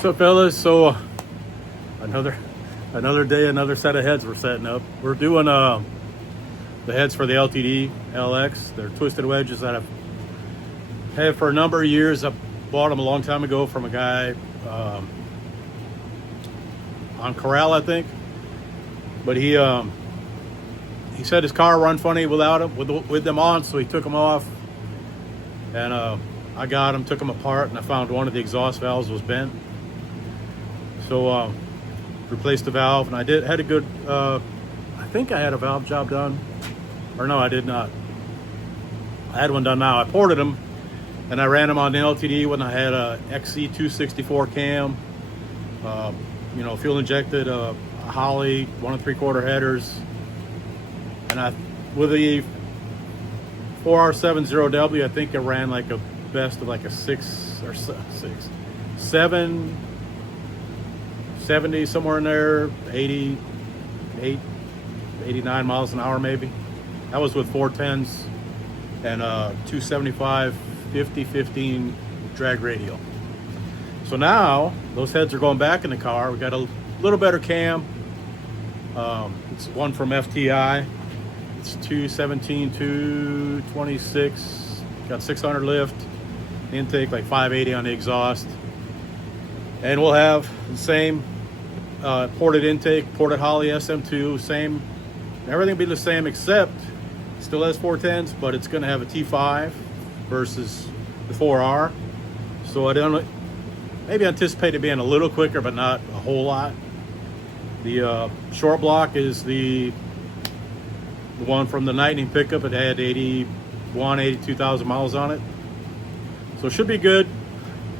What's up, fellas? So another day, another set of heads we're setting up. We're doing the heads for the LTD LX. They're twisted wedges that I've had for a number of years. I bought them a long time ago from a guy on Corral, I think. But he said his car run funny without them, with them on, so he took them off. And I got them, took them apart, and I found one of the exhaust valves was bent. So replaced the valve, and I had a good, I think I had a valve job done. Or no, I did not. I had one done now. I ported them, and I ran them on the LTD when I had a XC264 cam, you know, fuel injected, a Holly 1 3/4 headers, and with the 4R70W, I think it ran like a best of like a 770, somewhere in there, 89 miles an hour maybe. That was with 410s and 275 50/15 drag radial. So now those heads are going back in the car. We got a little better cam. It's one from FTI. It's 217, 226. Got 600 lift. Intake like 580 on the exhaust. And we'll have the same ported intake, ported Holly SM2, same. Everything will be the same except still has 410s, but it's going to have a T5 versus the 4R. So I don't maybe anticipate it being a little quicker, but not a whole lot. The short block is the one from the Lightning pickup. It had 82,000 miles on it. So it should be good.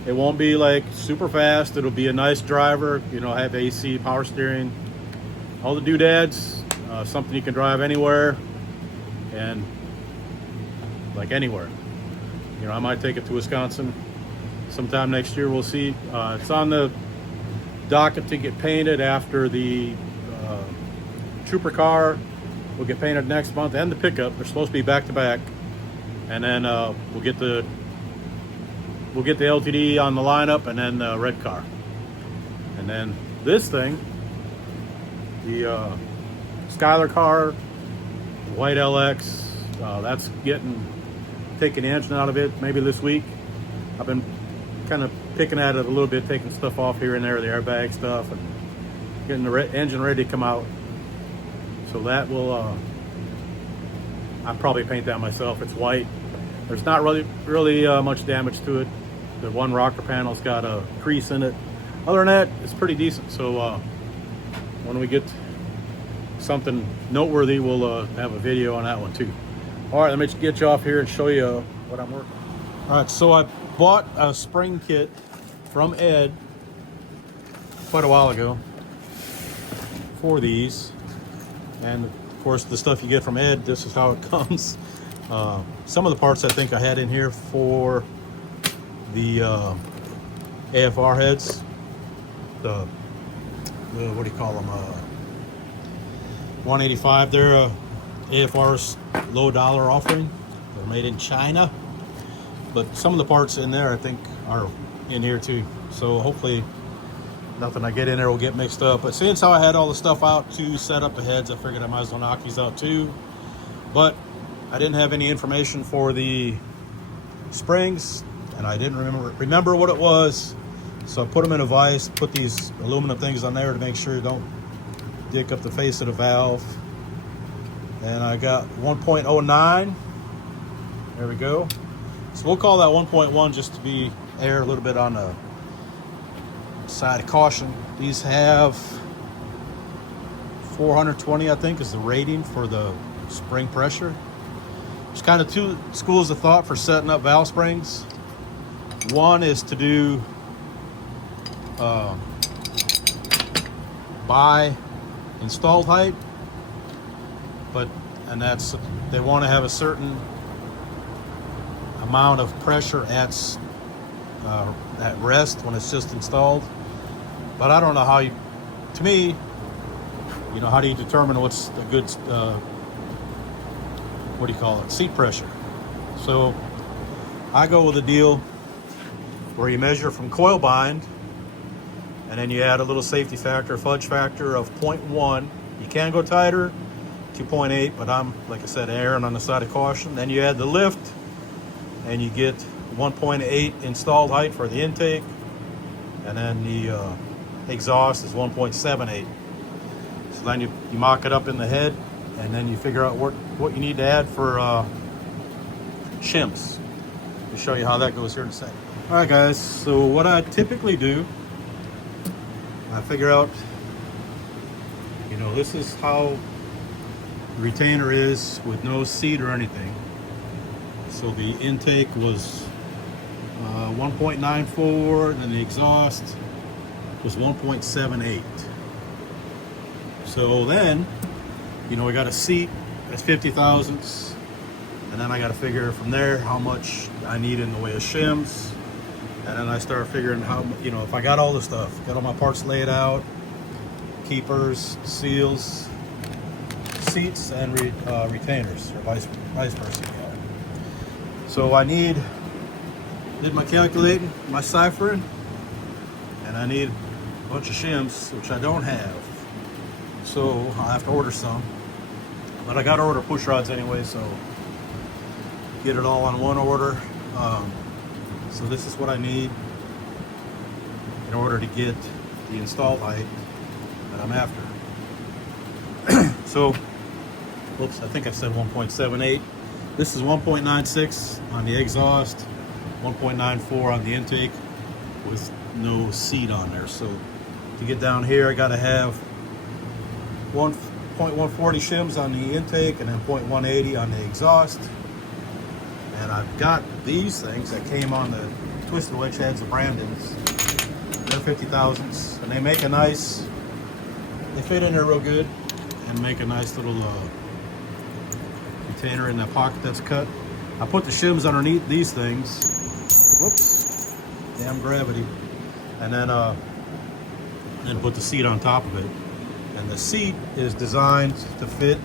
It won't be like super fast. It'll be a nice driver, you know, have AC, power steering, all the doodads, something you can drive anywhere and like anywhere. You know, I might take it to Wisconsin sometime next year. We'll see. It's on the docket to get painted after the trooper car will get painted next month, and the pickup. They're supposed to be back to back, and then we'll get the LTD on the lineup, and then the red car, and then this thing, the Skylar car, white LX. That's taking the engine out of it maybe this week. I've been kind of picking at it a little bit, taking stuff off here and there, the airbag stuff, and getting the engine ready to come out. So that will, I'll probably paint that myself. It's white. There's not really much damage to it. The one rocker panel's got a crease in it. Other than that, it's pretty decent. So when we get something noteworthy, we'll have a video on that one too. All right, let me get you off here and show you what I'm working on. All right, so I bought a spring kit from Ed quite a while ago for these. And of course, the stuff you get from Ed, this is how it comes. Some of the parts I think I had in here for the AFR heads, the what do you call them? 185. They're AFR's low dollar offering. They're made in China, but some of the parts in there I think are in here too. So hopefully nothing I get in there will get mixed up. But since I had all the stuff out to set up the heads, I figured I might as well knock these out too. But I didn't have any information for the springs, and I didn't remember what it was. So I put them in a vise, put these aluminum things on there to make sure you don't dick up the face of the valve. And I got 1.09. There we go. So we'll call that 1.1 just to be air a little bit on the side of caution. These have 420, I think, is the rating for the spring pressure. There's kind of two schools of thought for setting up valve springs. One is to do by installed height, and that's, they want to have a certain amount of pressure at rest when it's just installed. But I don't know how you, to me, you know, how do you determine what's a good what do you call it, seat pressure? So I go with a deal where you measure from coil bind and then you add a little safety factor, fudge factor of 0.1. You can go tighter to 0.8, but I'm, like I said, erring on the side of caution. Then you add the lift, and you get 1.8 installed height for the intake, and then the exhaust is 1.78. So then you mock it up in the head, and then you figure out what you need to add for shims. I'll show you how that goes here in a second. All right, guys, so what I typically do, I figure out, you know, this is how the retainer is with no seat or anything. So the intake was 1.94, and the exhaust was 1.78. So then, you know, we got a seat that's 50 thousandths, and then I got to figure from there how much I need in the way of shims, and then I start figuring how, you know, if I got all the stuff, got all my parts laid out, keepers, seals, seats, and retainers, or vice versa. So I did my calculating, my ciphering, and I need a bunch of shims, which I don't have. So I'll have to order some. But I got to order push rods anyway, so get it all on one order. So this is what I need in order to get the installed height that I'm after. So, whoops, I think I said 1.78. This is 1.96 on the exhaust, 1.94 on the intake with no seat on there. So to get down here, I got to have 1.140 shims on the intake and then 0.180 on the exhaust. And I've got these things that came on the twisted wedge heads of Brandon's. They're 50 thousandths, and they make a nice, they fit in there real good and make a nice little retainer in that pocket that's cut. I put the shims underneath these things. Whoops, damn gravity. And then put the seat on top of it. And the seat is designed to fit,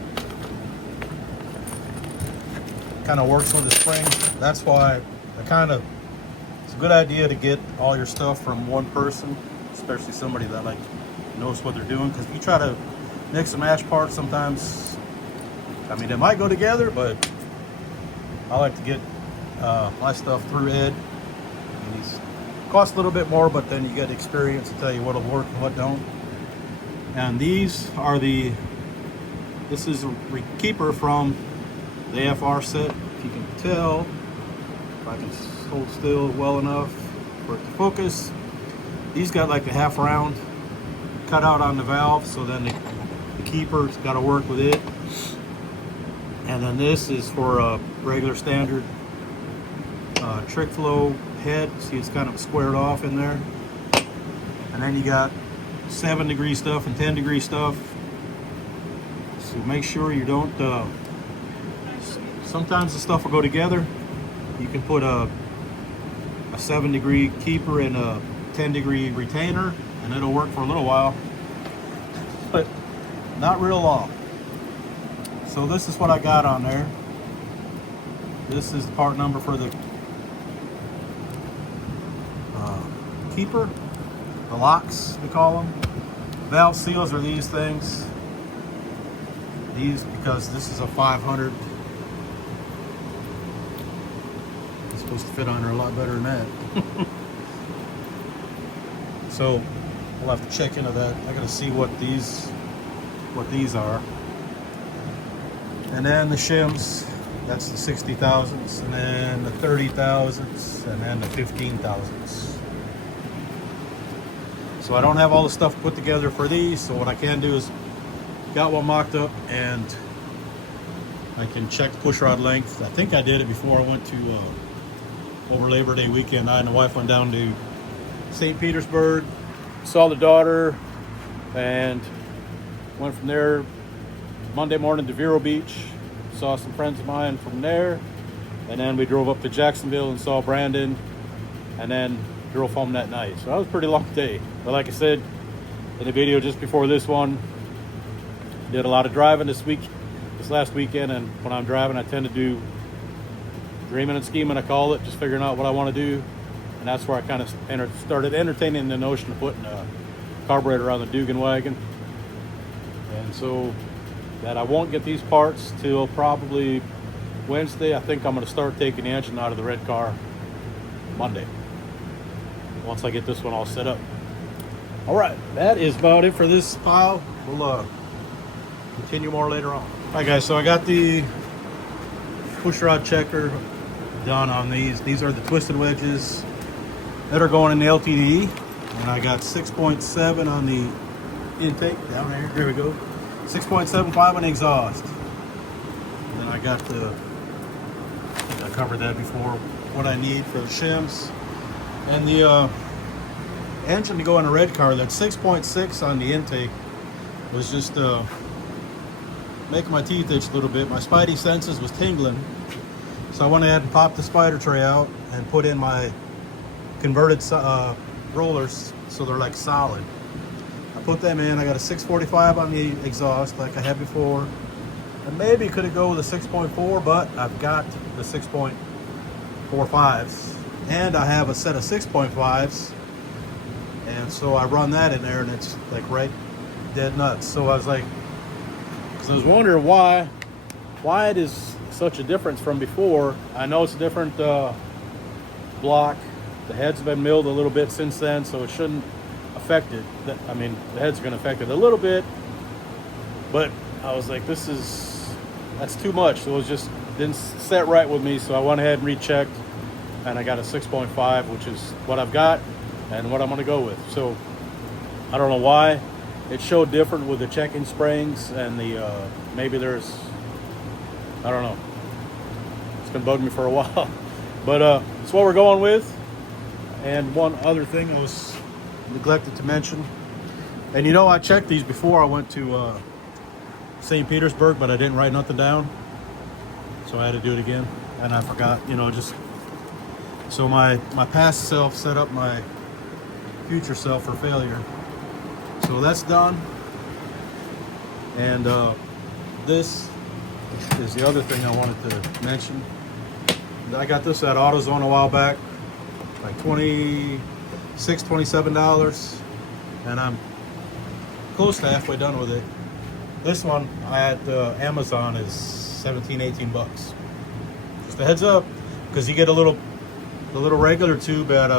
kind of works with the spring. That's why it's a good idea to get all your stuff from one person, especially somebody that like knows what they're doing. Because if you try to mix and match parts, sometimes, I mean, they might go together, but I like to get my stuff through Ed. And he's costs a little bit more, but then you get experience to tell you what'll work and what don't. And these are this is a keeper from the AFR set. If you can tell, if I can hold still well enough for it to focus. These got like the half round cut out on the valve, so then the keeper's got to work with it. And then this is for a regular standard trick flow head. See, it's kind of squared off in there. And then you got 7-degree stuff and 10-degree stuff. So make sure you don't, sometimes the stuff will go together. You can put a 7-degree keeper and a 10-degree retainer, and it'll work for a little while, but not real long. So this is what I got on there. This is the part number for the keeper, the locks we call them. Valve seals are these things. These, because this is a 500. It's supposed to fit on there a lot better than that. So we'll have to check into that. I gotta see what these are. And then the shims, that's the 60 thousandths, and then the 30 thousandths, and then the 15 thousandths. So I don't have all the stuff put together for these, so what I can do is got one mocked up, and I can check push rod length. I think I did it before I went to over Labor Day weekend. I and the wife went down to St. Petersburg, saw the daughter, and went from there Monday morning to Vero Beach, saw some friends of mine from there, and then we drove up to Jacksonville and saw Brandon, and then drove home that night. So that was a pretty long day. But like I said in the video just before this one, did a lot of driving this last weekend, and when I'm driving I tend to do dreaming and scheming, I call it, just figuring out what I want to do. And that's where I kind of started entertaining the notion of putting carburetor on the Dugan wagon. And so that I won't get these parts till probably Wednesday. I think I'm going to start taking the engine out of the red car Monday, once I get this one all set up. All right, that is about it for this pile. We'll continue more later on. All right, guys, so I got the pushrod checker done on these. These are the twisted wedges that are going in the LTD, and I got 6.7 on the intake down there. There we go. 6.75 on the exhaust. And then I got the, I think I covered that before, what I need for the shims. And the engine to go in a red car, that 6.6 on the intake was just making my teeth itch a little bit. My spidey senses was tingling. So I went ahead and popped the spider tray out and put in my converted rollers so they're like solid. I put them in. I got a 645 on the exhaust like I had before. And maybe could have go with a 6.4, but I've got the 6.45s. And I have a set of 6.5s. And so I run that in there and it's like right dead nuts. So I was like, because I was wondering why it is such a difference from before. I know it's a different block. The head's been milled a little bit since then, so it shouldn't affect it. I mean, the head's going to affect it a little bit, but I was like, that's too much. So it was just didn't set right with me. So I went ahead and rechecked, and I got a 6.5, which is what I've got and what I'm going to go with. So I don't know why it showed different with the check-in springs and the maybe there's, I don't know. It's been bugging me for a while, but it's what we're going with. And one other thing I was neglected to mention, and you know, I checked these before I went to St. Petersburg, but I didn't write nothing down, so I had to do it again, and I forgot, you know, just so my past self set up my future self for failure. So that's done, and this is the other thing I wanted to mention. I got this at AutoZone a while back, like $26, $27, and I'm close to halfway done with it. This one at Amazon is 17, 18 bucks. Just a heads up, because you get the little regular tube at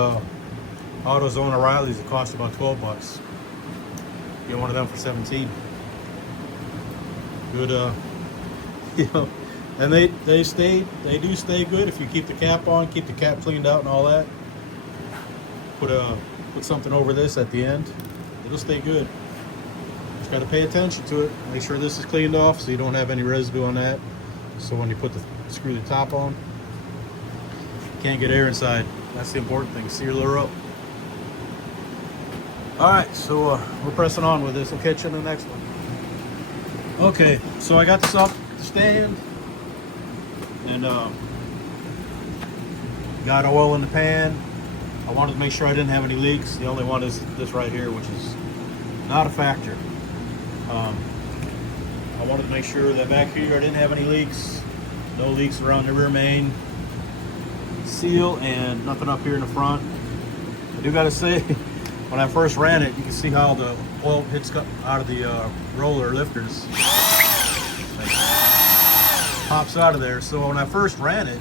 AutoZone O'Reilly's. It costs about 12 bucks. You get one of them for 17. Good, you know, and they do stay good if you keep the cap on, keep the cap cleaned out and all that. Put something over this at the end, it'll stay good. Just got to pay attention to it. Make sure this is cleaned off so you don't have any residue on that. So when you screw the top on, you can't get air inside. That's the important thing. Seal her up. All right, so we're pressing on with this. I'll catch you in the next one. Okay, so I got this up to stand, and got oil in the pan. I wanted to make sure I didn't have any leaks. The only one is this right here, which is not a factor. I wanted to make sure that back here I didn't have any leaks. No leaks around the rear main seal, and nothing up here in the front. I do gotta say, when I first ran it, you can see how the oil hits out of the roller lifters. Like, pops out of there. So when I first ran it,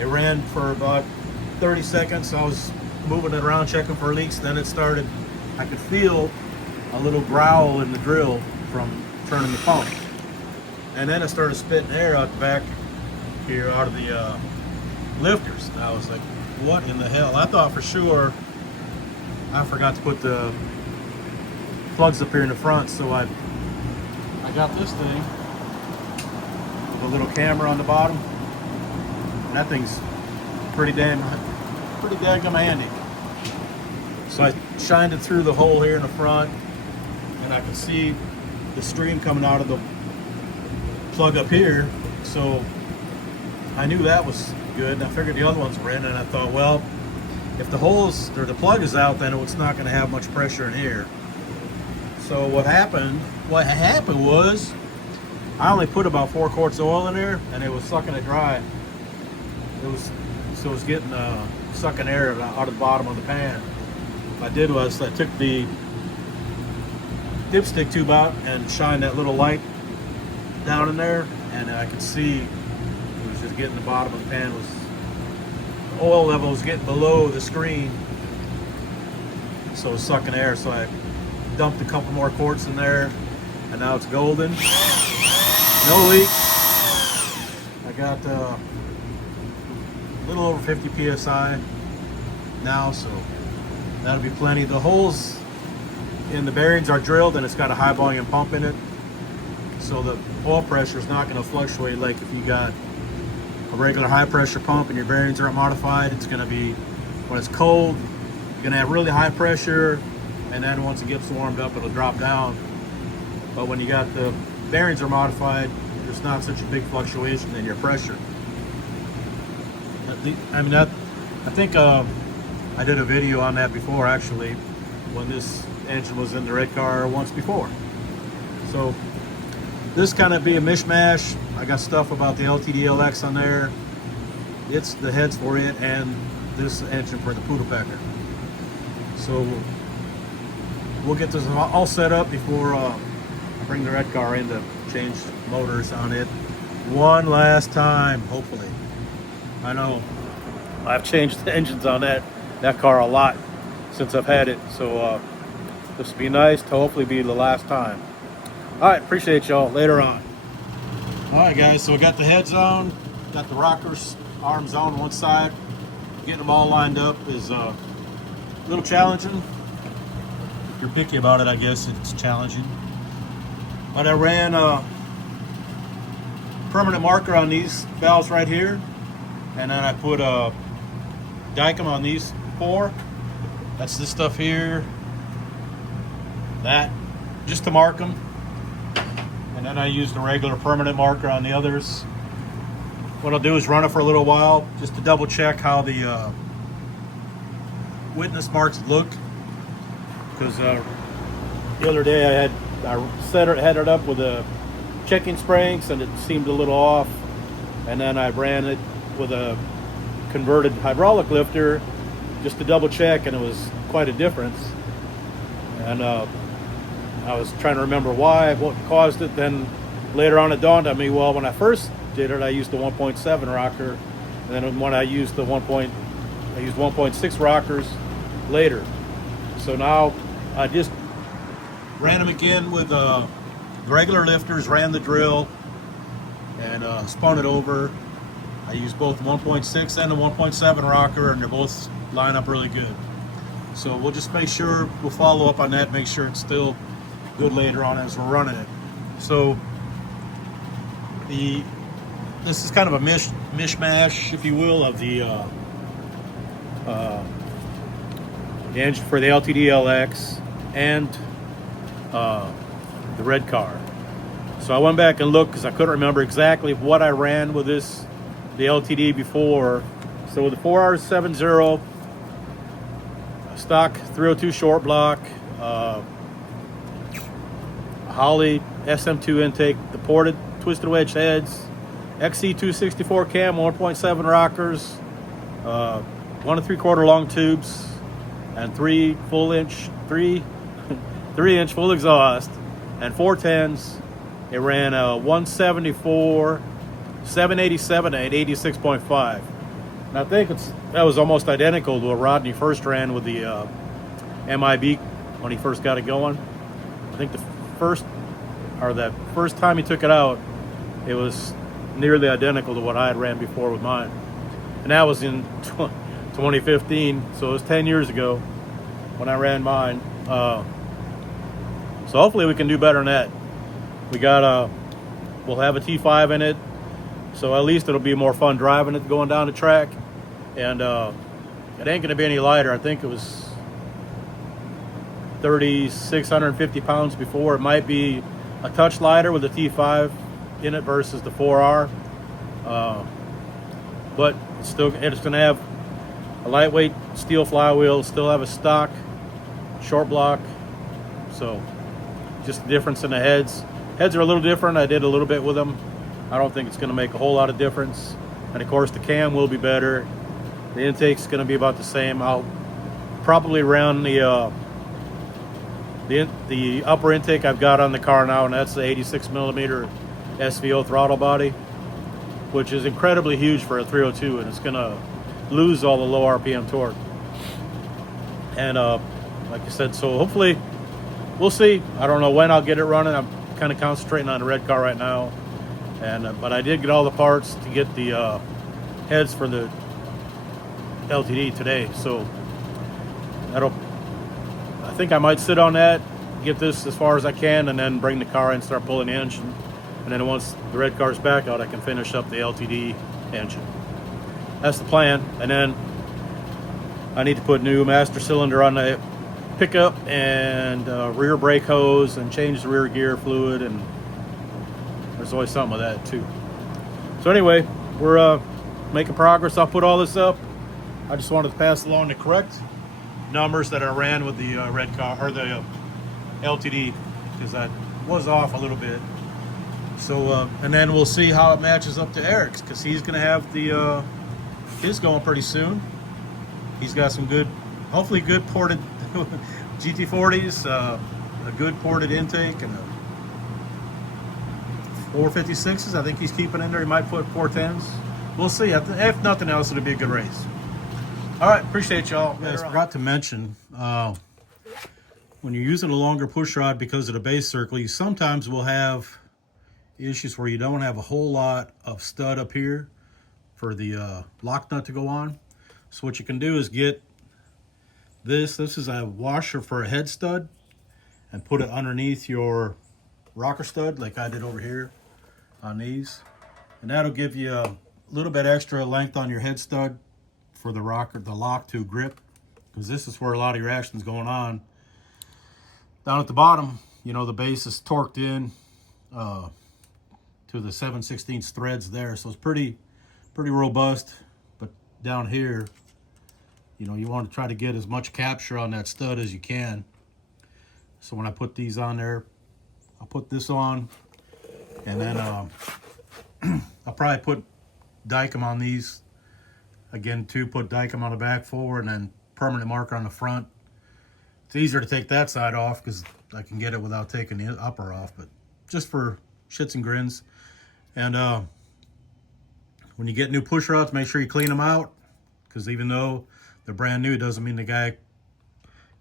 it ran for about 30 seconds. I was moving it around, checking for leaks. Then it started, I could feel a little growl in the drill from turning the pump. And then it started spitting air out the back here, out of the lifters. And I was like, what in the hell? I thought for sure I forgot to put the plugs up here in the front. So I got this thing with a little camera on the bottom. And that thing's pretty daggum handy. So I shined it through the hole here in the front, and I could see the stream coming out of the plug up here. So I knew that was good. And I figured the other ones were in, and I thought, well, if the holes or the plug is out, then it's not going to have much pressure in here. So what happened was I only put about 4 quarts of oil in there, and it was sucking it dry. It was so it was getting sucking air out of the bottom of the pan. What I did was I took the dipstick tube out and shined that little light down in there, and I could see it was just getting the bottom of the pan was, the oil level was getting below the screen, so it was sucking air. So I dumped a couple more quarts in there, and now it's golden, no leak. I got a little over 50 psi now, so that'll be plenty. The holes in the bearings are drilled, and it's got a high volume pump in it, so the oil pressure is not going to fluctuate like if you got a regular high pressure pump and your bearings aren't modified. It's going to be, when it's cold, you're going to have really high pressure, and then once it gets warmed up, it'll drop down. But when you got the bearings are modified, there's not such a big fluctuation in your pressure. I mean, I think I did a video on that before, actually, when this engine was in the red car once before. So this kind of be a mishmash. I got stuff about the LTD-LX on there. It's the heads for it, and this engine for the Poodle Pecker. So we'll get this all set up before I bring the red car in to change motors on it one last time, hopefully. I know I've changed the engines on that car a lot since I've had it, so this will be nice to hopefully be the last time. All right, appreciate y'all. Later on. All right, guys, so we got the heads on, got the rockers arms on one side. Getting them all lined up is a little challenging. If you're picky about it, I guess it's challenging. But I ran a permanent marker on these valves right here, and then I put a dicum on these 4. That's this stuff here, that, just to mark them. And then I used a regular permanent marker on the others. What I'll do is run it for a little while just to double check how the witness marks look, because the other day I had it up with a checking spranks and it seemed a little off, and then I ran it with a converted hydraulic lifter just to double check, and it was quite a difference. And I was trying to remember what caused it. Then later on it dawned on me, well, when I first did it, I used the 1.7 rocker, and then when I used the 1.6 rockers later. So now I just ran them again with the regular lifters, ran the drill, and spun it over. I used both the 1.6 and the 1.7 rocker, and they're both line up really good. So we'll just make sure, we'll follow up on that, make sure it's still good later on as we're running it. So this is kind of a mishmash, if you will, of the engine for the LTD-LX and the red car. So I went back and looked because I couldn't remember exactly what I ran with the LTD before. So with the 4R70 stock 302 short block, Holley SM2 intake, the ported twisted wedge heads, XC264 cam, 1.7 rockers, 1 3/4 long tubes, and 3 inch full exhaust, and 410s. It ran a 174, 787 at 86.5. And I think that was almost identical to what Rodney first ran with the MIB when he first got it going. I think the first time he took it out, it was nearly identical to what I had ran before with mine. And that was in 2015, so it was 10 years ago when I ran mine. So hopefully we can do better than that. We'll have a T5 in it, so at least it'll be more fun driving it going down the track. And it ain't gonna be any lighter. I think it was 3,650 pounds before. It might be a touch lighter with the T5 in it versus the 4R, but it's gonna have a lightweight steel flywheel, still have a stock short block. So just the difference in the heads. Heads are a little different. I did a little bit with them. I don't think it's gonna make a whole lot of difference. And of course the cam will be better. The intake's going to be about the same. I'll probably run the upper intake I've got on the car now, and that's the 86 millimeter SVO throttle body, which is incredibly huge for a 302, and it's going to lose all the low RPM torque. And like I said, so hopefully we'll see. I don't know when I'll get it running. I'm kind of concentrating on the red car right now, and but I did get all the parts to get the heads for the LTD today, so I think I might sit on that, get this as far as I can, and then bring the car in and start pulling the engine. And then once the red car's back out, I can finish up the LTD engine. That's the plan. And then I need to put new master cylinder on the pickup and rear brake hose and change the rear gear fluid, and there's always something with that too. So anyway, we're making progress. I'll put all this up. I just wanted to pass along the correct numbers that I ran with the red car, or the LTD, because that was off a little bit. So and then we'll see how it matches up to Eric's, because he's gonna have the his going pretty soon. He's got some good, hopefully good ported GT40s, a good ported intake, and a 456s. I think he's keeping in there. He might put 410s. We'll see. If nothing else, it'll be a good race. All right, appreciate y'all. I forgot to mention, when you're using a longer push rod because of the base circle, you sometimes will have issues where you don't have a whole lot of stud up here for the lock nut to go on. So what you can do is get this is a washer for a head stud, and put it underneath your rocker stud like I did over here on these, and that'll give you a little bit extra length on your head stud for the rocker, the lock to grip, because this is where a lot of your action's going on. Down at the bottom, you know, the base is torqued in to the 7/16 threads there, so it's pretty robust. But down here, you know, you want to try to get as much capture on that stud as you can. So when I put these on there, I'll put this on, and then I'll probably put Dykem on these again too. Put Dykem on the back forward, and then permanent marker on the front. It's easier to take that side off because I can get it without taking the upper off, but just for shits and grins. And when you get new push rods, make sure you clean them out, because even though they're brand new, doesn't mean the guy,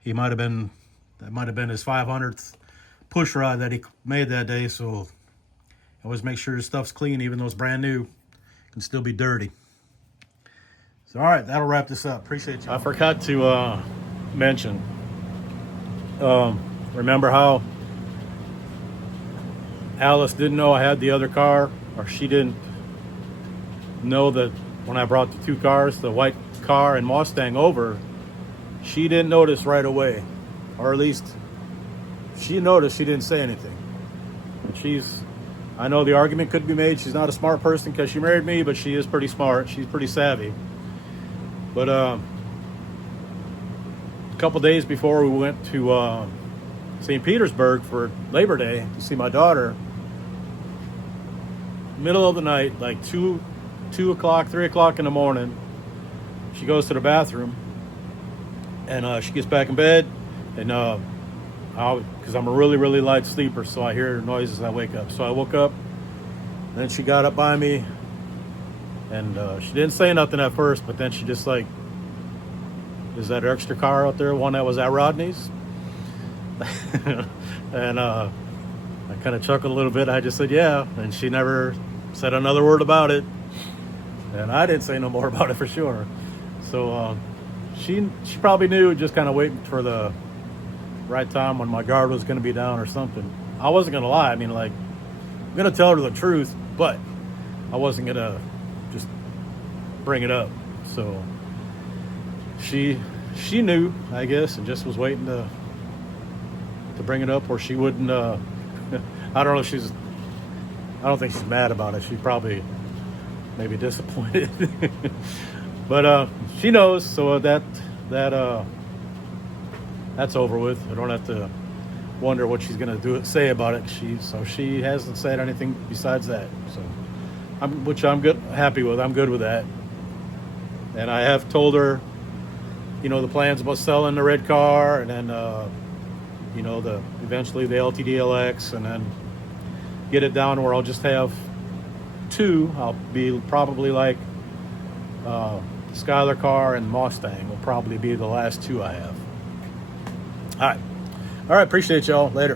that might have been his 500th push rod that he made that day. So always make sure your stuff's clean, even though it's brand new. It can still be dirty. So all right, that'll wrap this up. Appreciate you. I forgot to mention, remember how Alice didn't know I had the other car, or she didn't know that when I brought the two cars, the white car and Mosstang, over, she didn't notice right away, or at least she noticed. She didn't say anything. And I know the argument could be made, she's not a smart person because she married me, but she is pretty smart. She's pretty savvy. But a couple days before we went to St. Petersburg for Labor Day to see my daughter, middle of the night, like 2 o'clock, 3 o'clock in the morning, she goes to the bathroom, and she gets back in bed, and because I'm a really light sleeper, so I hear noises and I wake up. So I woke up, and then she got up by me, and she didn't say nothing at first, but then she just like, "Is that extra car out there, one that was at Rodney's?" And I kind of chuckled a little bit. I just said, "Yeah," and she never said another word about it, and I didn't say no more about it for sure. So she probably knew, just kind of waiting for the right time when my guard was going to be down or something. I wasn't going to lie. I mean, like, I'm going to tell her the truth, but I wasn't going to just bring it up. So she knew, I guess, and just was waiting to bring it up, or she wouldn't. I don't know if I don't think she's mad about it. She's probably maybe disappointed. But she knows, so that's over with. I don't have to wonder what she's gonna say about it. She hasn't said anything besides that. So which I'm good, happy with. I'm good with that. And I have told her, you know, the plans about selling the red car, and then you know, eventually the LTD-LX, and then get it down where I'll just have two. I'll be probably like Skylar car and Mosstang will probably be the last two I have. All right, appreciate y'all. Later.